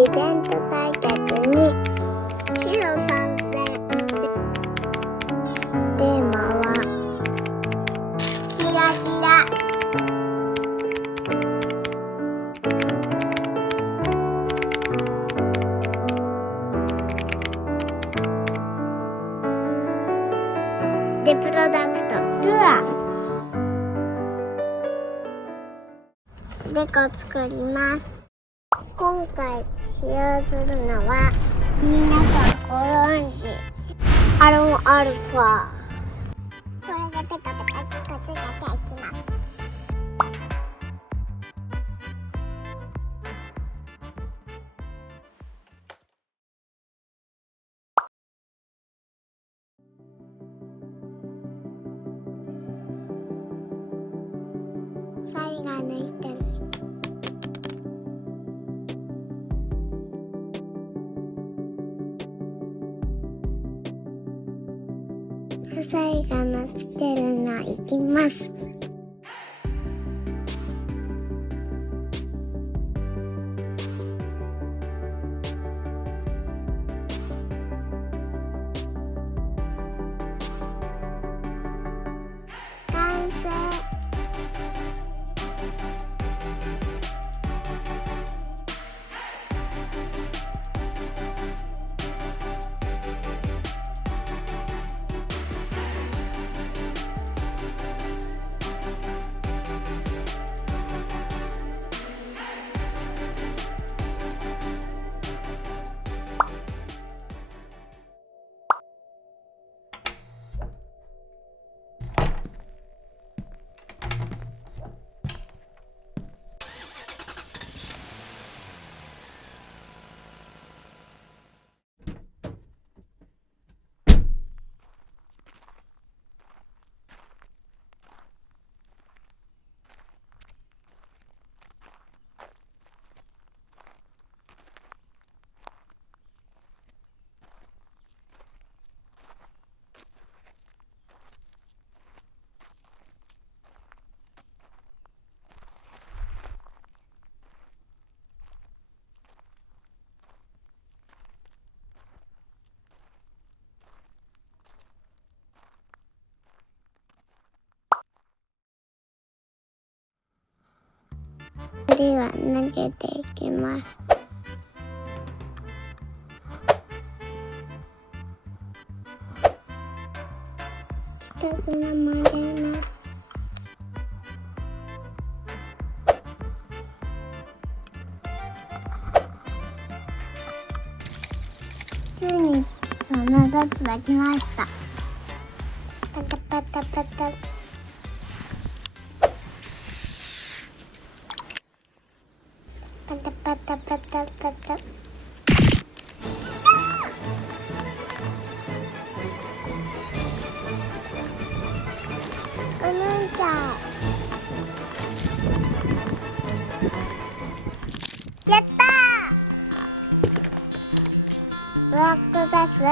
イベント対決に白参戦。テーマはキラキラ。でプロダクトルアーデコ作ります。今回使用するのは皆さんご存知アロンアルファ。これでペタペタくっつけていきます。最後にしてる最後のつけるのいきます。完成。では投げていきます。一つの曲げます。ついにその時は来ました。パタパタパタ。パタパタパタパタ。お姉ちゃん。やったー。ブラックバス。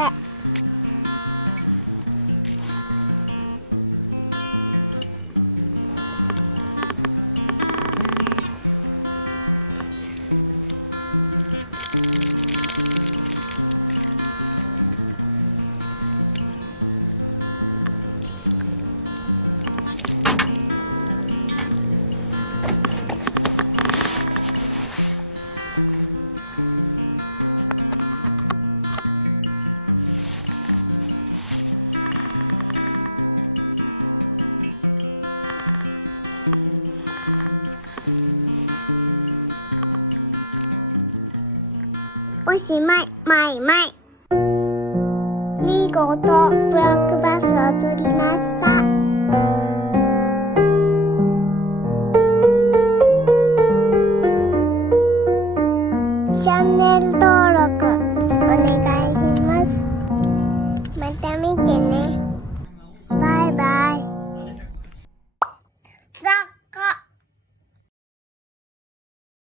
おしまい、マイマイ。見事ブラックバスを釣りました。チャンネル登録お願いします。また見てね。